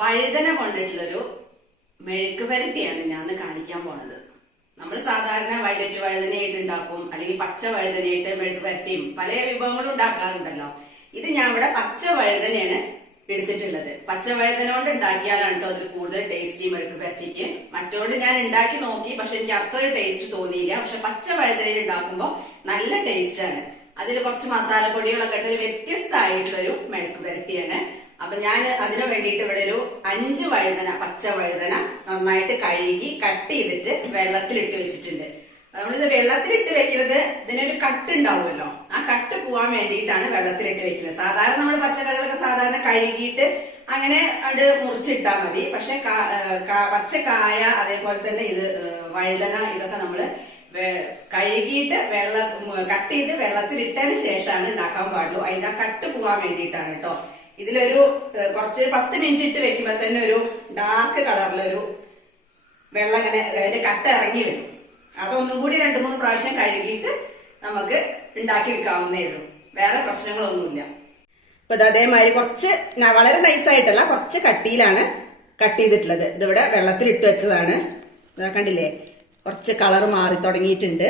വഴുതന കൊണ്ടിട്ടുള്ളൊരു മെഴുക്ക് പുരട്ടിയാണ് ഞാൻ കാണിക്കാൻ പോണത്. നമ്മൾ സാധാരണ വയലറ്റ് വഴുതനയായിട്ട് ഉണ്ടാക്കും, അല്ലെങ്കിൽ പച്ച വഴുതനയായിട്ട് മെഴുക്ക് പുരട്ടിയും പല വിഭവങ്ങളും ഉണ്ടാക്കാറുണ്ടല്ലോ. ഇത് ഞാൻ ഇവിടെ പച്ച വഴുതനയാണ് എടുത്തിട്ടുള്ളത്. പച്ച വഴുതന കൊണ്ട് ഉണ്ടാക്കിയാലാണ് കേട്ടോ അതിൽ കൂടുതൽ ടേസ്റ്റി മെഴുക്ക് പുരട്ടിക്ക്. മറ്റോണ്ട് ഞാൻ ഉണ്ടാക്കി നോക്കി, പക്ഷെ എനിക്ക് അത്രയൊരു ടേസ്റ്റ് തോന്നിയില്ല. പക്ഷെ പച്ച വഴുതനയിൽ ഉണ്ടാക്കുമ്പോൾ നല്ല ടേസ്റ്റ് ആണ്. അതിൽ കുറച്ച് മസാലപ്പൊടികളൊക്കെ ഇട്ട് ഒരു വ്യത്യസ്തമായിട്ടുള്ളൊരു മെഴുക്ക് പുരട്ടിയാണ്. അപ്പൊ ഞാൻ അതിനു വേണ്ടിയിട്ട് ഇവിടെ ഒരു 5 വഴുതന, പച്ച വഴുതന നന്നായിട്ട് കഴുകി കട്ട് ചെയ്തിട്ട് വെള്ളത്തിലിട്ട് വെച്ചിട്ടുണ്ട്. നമ്മളിത് വെള്ളത്തിലിട്ട് വെക്കുന്നത് ഇതിനൊരു കട്ട് ഉണ്ടാവുമല്ലോ, ആ കട്ട് പോവാൻ വേണ്ടിയിട്ടാണ് വെള്ളത്തിലിട്ട് വെക്കുന്നത്. സാധാരണ നമ്മൾ പച്ചക്കറികളൊക്കെ സാധാരണ കഴുകിയിട്ട് അങ്ങനെ അത് മുറിച്ചിട്ടാൽ മതി. പക്ഷെ പച്ച കായ അതേപോലെ തന്നെ ഇത് വഴുതന ഇതൊക്കെ നമ്മള് കഴുകിയിട്ട് കട്ട് ചെയ്ത് വെള്ളത്തിലിട്ടതിന് ശേഷമാണ് ഉണ്ടാക്കാൻ പാടുള്ളൂ. അതിന്റെ ആ കട്ട് പോവാൻ വേണ്ടിയിട്ടാണ് കേട്ടോ. ഇതിലൊരു കുറച്ച് 10 മിനിറ്റ് ഇട്ട് വെക്കുമ്പോ തന്നെ ഒരു ഡാർക്ക് കളറിലൊരു വെള്ളം ഇങ്ങനെ അതിന്റെ കട്ട ഇറങ്ങി വരും. അതൊന്നും കൂടി 2-3 പ്രാവശ്യം കഴുകിയിട്ട് നമുക്ക് ഉണ്ടാക്കിയെടുക്കാവുന്നേ ഉള്ളൂ. വേറെ പ്രശ്നങ്ങളൊന്നുമില്ല. അപ്പൊ ഇത് അതേമാതിരി കുറച്ച് വളരെ നൈസായിട്ടല്ല, കുറച്ച് കട്ടിയിലാണ് കട്ട് ചെയ്തിട്ടുള്ളത്. ഇതിവിടെ വെള്ളത്തിൽ ഇട്ട് വെച്ചതാണ്. ഇതാ കണ്ടില്ലേ, കുറച്ച് കളർ മാറി തുടങ്ങിയിട്ടുണ്ട്.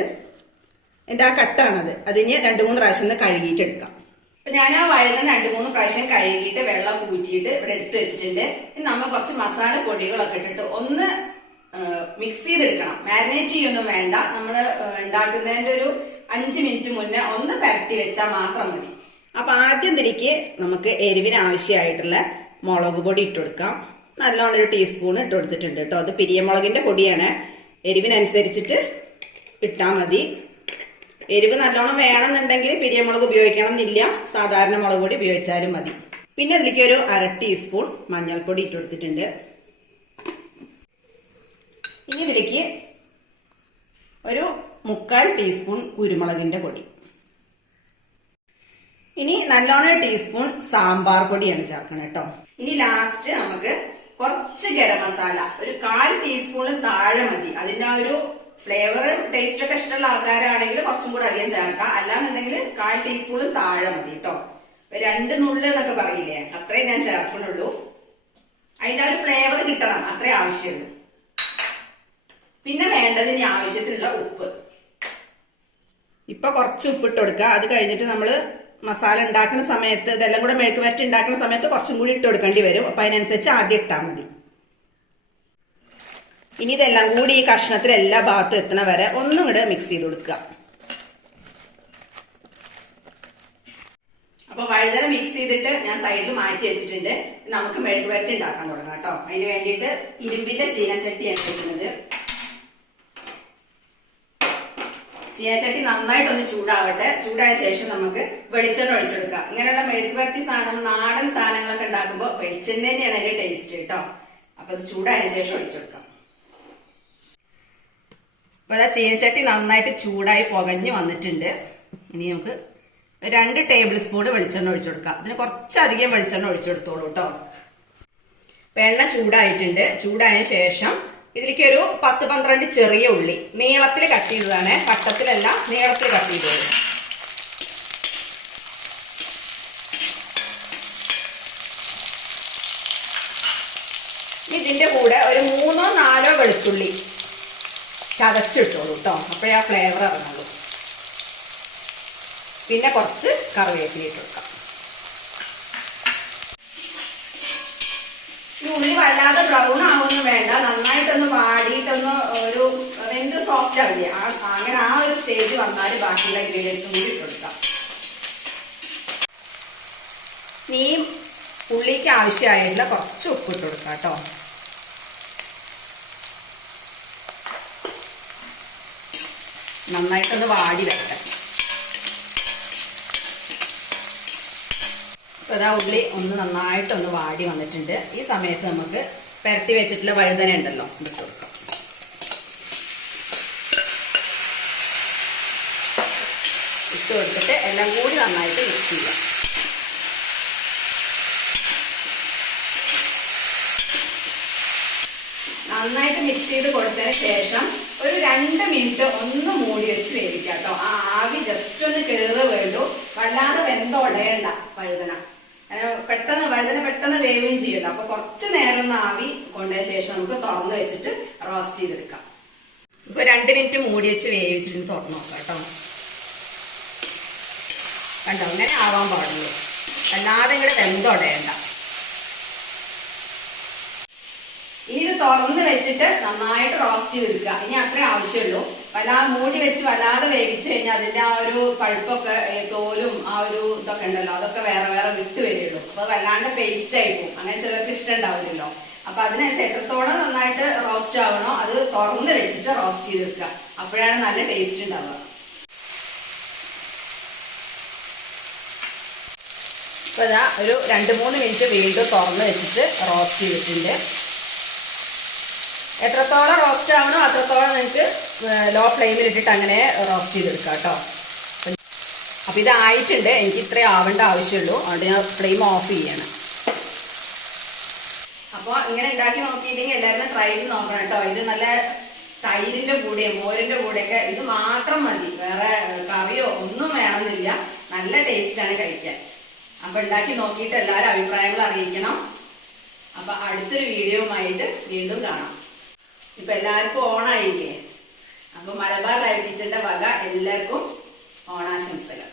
എന്റെ ആ കട്ടാണത്. അതിന് 2-3 പ്രാവശ്യം കഴുകിയിട്ടെടുക്കാം. അപ്പൊ ഞാൻ ആ വഴുതന 2-3 പ്രാവശ്യം കഴുകിയിട്ട് വെള്ളം കൂറ്റിയിട്ട് ഇവിടെ എടുത്തു വെച്ചിട്ടുണ്ട്. ഇനി നമ്മൾ കുറച്ച് മസാല പൊടികളൊക്കെ ഇട്ടിട്ട് ഒന്ന് മിക്സ് ചെയ്തെടുക്കണം. മാരിനേറ്റ് ചെയ്യൊന്നും വേണ്ട. നമ്മൾ ഉണ്ടാക്കുന്നതിന്റെ ഒരു 5 മിനിറ്റ് മുന്നേ ഒന്ന് പരത്തി വെച്ചാൽ മാത്രം മതി. അപ്പൊ ആദ്യം തിരിക്ക് നമുക്ക് എരിവിന് ആവശ്യമായിട്ടുള്ള മുളക് പൊടി ഇട്ട് കൊടുക്കാം. നല്ലോണം ഒരു ടീസ്പൂൺ ഇട്ട് കൊടുത്തിട്ടുണ്ട് കേട്ടോ. അത് പിരിയമുളകിന്റെ പൊടിയാണ്. എരിവിനനുസരിച്ചിട്ട് ഇട്ടാൽ മതി. എരിവ് നല്ലോണം വേണമെന്നുണ്ടെങ്കിൽ പിരിയമുളക് ഉപയോഗിക്കണം എന്നില്ല, സാധാരണ മുളക് പൊടി ഉപയോഗിച്ചാലും മതി. പിന്നെ അതിലേക്ക് ഒരു 1/2 ടീസ്പൂൺ മഞ്ഞൾപ്പൊടി ഇട്ട് കൊടുത്തിട്ടുണ്ട്. ഇനി ഇതിലേക്ക് ഒരു 1/4 ടീസ്പൂൺ കുരുമുളകിന്റെ പൊടി. ഇനി നല്ലോണം ടീസ്പൂൺ സാമ്പാർ പൊടിയാണ് ചേർക്കണം കേട്ടോ. ഇനി ലാസ്റ്റ് നമുക്ക് കുറച്ച് ഗരം മസാല ഒരു 1/4 ടീസ്പൂണിൽ താഴെ മതി. അതിന്റെ ആ ഒരു ഫ്ലേവറും ടേസ്റ്റ് ഒക്കെ ഇഷ്ടമുള്ള ആൾക്കാരാണെങ്കിൽ കുറച്ചും കൂടെ അധികം ചേർക്കാം. അല്ലാന്നുണ്ടെങ്കിൽ 1/4 ടീസ്പൂണും താഴെ മതി കേട്ടോ. 2 നുള്ള് എന്നൊക്കെ പറയില്ലേ, അത്രേ ഞാൻ ചേർക്കണുള്ളൂ. അതിന്റെ ആ ഒരു ഫ്ലേവർ കിട്ടണം, അത്രേ ആവശ്യമുള്ളൂ. പിന്നെ വേണ്ടത് ഇനി ആവശ്യത്തിനുള്ള ഉപ്പ്. ഇപ്പൊ കുറച്ച് ഉപ്പിട്ട് കൊടുക്കുക. അത് കഴിഞ്ഞിട്ട് നമ്മള് മസാല ഉണ്ടാക്കുന്ന സമയത്ത്, ഇതെല്ലാം കൂടെ മെഴുക്ക് പുരട്ടി ഉണ്ടാക്കുന്ന സമയത്ത് കുറച്ചും കൂടി ഇട്ട് കൊടുക്കേണ്ടി വരും. അപ്പൊ അതിനനുസരിച്ച് ആദ്യം ഇട്ടാൽ മതി. ഇനി ഇതെല്ലാം കൂടി ഈ കഷ്ണത്തിൽ എല്ലാ ഭാഗത്തും എത്തണ വരെ ഒന്നും കൂടെ മിക്സ് ചെയ്ത് കൊടുക്കുക. അപ്പൊ വഴുതന മിക്സ് ചെയ്തിട്ട് ഞാൻ സൈഡിൽ മാറ്റി വെച്ചിട്ടുണ്ട്. നമുക്ക് മെഴുക്ക് പുരട്ടി ഉണ്ടാക്കാൻ തുടങ്ങാം കേട്ടോ. അതിന് വേണ്ടിയിട്ട് ഇരുമ്പിന്റെ ചീനച്ചട്ടിയാണ് എടുക്കുന്നത്. ചീനച്ചട്ടി നന്നായിട്ടൊന്ന് ചൂടാവട്ടെ. ചൂടായ ശേഷം നമുക്ക് വെളിച്ചെണ്ണ ഒഴിച്ചെടുക്കാം. ഇങ്ങനെയുള്ള മെഴുക്ക് പുരട്ടി സാധനം, നാടൻ സാധനങ്ങളൊക്കെ ഉണ്ടാക്കുമ്പോൾ വെളിച്ചെണ്ണ തന്നെയാണ് അതിന്റെ ടേസ്റ്റ് കേട്ടോ. അപ്പൊ ഇത് ചൂടായ ശേഷം ഒഴിച്ചെടുക്കാം. അപ്പൊ അതാ ചീനച്ചട്ടി നന്നായിട്ട് ചൂടായി പുകഞ്ഞ് വന്നിട്ടുണ്ട്. ഇനി നമുക്ക് 2 ടേബിൾ സ്പൂൺ വെളിച്ചെണ്ണ ഒഴിച്ചു കൊടുക്കാം. ഇതിന് കുറച്ചധികം വെളിച്ചെണ്ണ ഒഴിച്ചു കൊടുത്തോളൂ കേട്ടോ. എണ്ണ ചൂടായിട്ടുണ്ട്. ചൂടായ ശേഷം ഇതിലേക്ക് ഒരു 10-12 ചെറിയ ഉള്ളി നീളത്തിൽ കട്ട് ചെയ്തതാണ്, വട്ടത്തിലല്ല, നീളത്തിൽ കട്ട് ചെയ്തത്. ഇതിന്റെ കൂടെ ഒരു 3-4 വെളുത്തുള്ളി ചതച്ചിട്ടോളൂ കേട്ടോ. അപ്പോഴേ ആ ഫ്ലേവർ ഇറങ്ങുള്ളൂ. പിന്നെ കുറച്ച് കറിവേപ്പില ഇട്ട് കൊടുക്കാം. ഈ ഉള്ളി വല്ലാതെ ബ്രൗൺ ആവൊന്നും വേണ്ട, നന്നായിട്ടൊന്ന് വാടിയിട്ടൊന്ന് ഒരു വെന്ത് സോഫ്റ്റ് ആവില്ലേ, അങ്ങനെ ആ ഒരു സ്റ്റേജ് വന്നാൽ ബാക്കിയുള്ള ഇൻഗ്രീഡിയൻസും കൂടി ഇട്ട് കൊടുക്കാം. ഈ ഉള്ളിക്ക് ആവശ്യമായിട്ടുള്ള കുറച്ച് ഉപ്പ് ഇട്ട് കൊടുക്കാം കേട്ടോ. നന്നായിട്ടൊന്ന് വാടി വെക്കാം. അപ്പോൾ അതാ ഉള്ളി ഒന്ന് നന്നായിട്ടൊന്ന് വാടി വന്നിട്ടുണ്ട്. ഈ സമയത്ത് നമുക്ക് പരത്തി വെച്ചിട്ടുള്ള വഴുതന ഉണ്ടല്ലോ, ഇട്ട് കൊടുക്കാം. ഇട്ട് കൊടുത്തിട്ട് എല്ലാം കൂടി നന്നായിട്ട് മിക്സ് ചെയ്യാം. നന്നായിട്ട് മിക്സ് ചെയ്ത് കൊടുത്തതിന് ശേഷം ഒരു 2 മിനിറ്റ് ഒന്ന് മൂടി വെച്ച് വേവിക്കാം കേട്ടോ. ആ ആവി ജസ്റ്റ് ഒന്ന് കയറി വേണ്ടു, വല്ലാതെ വെന്തുടയണ്ട വഴുതന. വഴുതന പെട്ടെന്ന് വേവുകയും ചെയ്യല്ലോ. അപ്പൊ കുറച്ച് നേരം ഒന്ന് ആവി കൊണ്ടതിന് ശേഷം നമുക്ക് തുറന്ന് വെച്ചിട്ട് റോസ്റ്റ് ചെയ്തെടുക്കാം. ഇപ്പൊ 2 മിനിറ്റ് മൂടി വെച്ച് വേവിച്ചിട്ട് തുറന്ന് നോക്കാം കേട്ടോ. കണ്ടോ, അങ്ങനെ ആവാൻ പാടുള്ളൂ, അല്ലാതെ ഇങ്ങോട്ട് വെന്തുടയണ്ട. ഇനി ഇത് തുറന്ന് വെച്ചിട്ട് നന്നായിട്ട് റോസ്റ്റ് ചെയ്തെടുക്കുക. ഇനി അത്രേ ആവശ്യമുള്ളൂ. വല്ലാതെ മൂടി വെച്ച് വല്ലാതെ വേവിച്ചു കഴിഞ്ഞാൽ അതിന്റെ ആ ഒരു പഴുപ്പൊക്കെ, തോലും ആ ഒരു ഇതൊക്കെ ഉണ്ടല്ലോ, അതൊക്കെ വേറെ വേറെ വിട്ട് വരികയുള്ളൂ. അപ്പൊ വല്ലാണ്ട് പേസ്റ്റ് ആയി പോകും. അങ്ങനെ ചിലർക്ക് ഇഷ്ടം ഉണ്ടാവില്ലല്ലോ. അപ്പൊ അതിനനുസരിച്ച് എത്രത്തോളം നന്നായിട്ട് റോസ്റ്റ് ആവണോ അത് തുറന്ന് വെച്ചിട്ട് റോസ്റ്റ് ചെയ്തെടുക്കുക. അപ്പോഴാണ് നല്ല ടേസ്റ്റ് ഉണ്ടാവുക. അപ്പൊ ഇതാ ഒരു 2-3 മിനിറ്റ് വീണ്ടും തുറന്ന് വെച്ചിട്ട് റോസ്റ്റ് ചെയ്തിട്ടുണ്ട്. എത്രത്തോളം റോസ്റ്റ് ആവണോ അത്രത്തോളം നിങ്ങൾക്ക് ലോ ഫ്ലെയിമിൽ ഇട്ടിട്ട് അങ്ങനെ റോസ്റ്റ് ചെയ്തെടുക്കാം കേട്ടോ. അപ്പൊ ഇതായിട്ടുണ്ട്, എനിക്ക് ഇത്രയും ആവേണ്ട ആവശ്യമുള്ളൂ. അതുകൊണ്ട് ഞാൻ ഫ്ലെയിം ഓഫ് ചെയ്യണം. അപ്പോൾ ഇങ്ങനെ ഉണ്ടാക്കി നോക്കിയില്ലെങ്കിൽ എല്ലാവരും ട്രൈ ചെയ്ത് നോക്കണം കേട്ടോ. ഇത് നല്ല തൈരിന്റെ കൂടെയും മോരിന്റെ കൂടെയൊക്കെ ഇത് മാത്രം മതി, വേറെ കറിയോ ഒന്നും വേണമെന്നില്ല. നല്ല ടേസ്റ്റാണ് കഴിക്കാൻ. അപ്പൊ ഉണ്ടാക്കി നോക്കിയിട്ട് എല്ലാവരും അഭിപ്രായങ്ങൾ അറിയിക്കണം. അപ്പൊ അടുത്തൊരു വീഡിയോയുമായിട്ട് വീണ്ടും കാണാം. ഇപ്പൊ എല്ലാവർക്കും ഓണായില്ലേ? അപ്പൊ മലബാർ ലൈവ് കിച്ചന്റെ വക എല്ലാവർക്കും ഓണാശംസകൾ.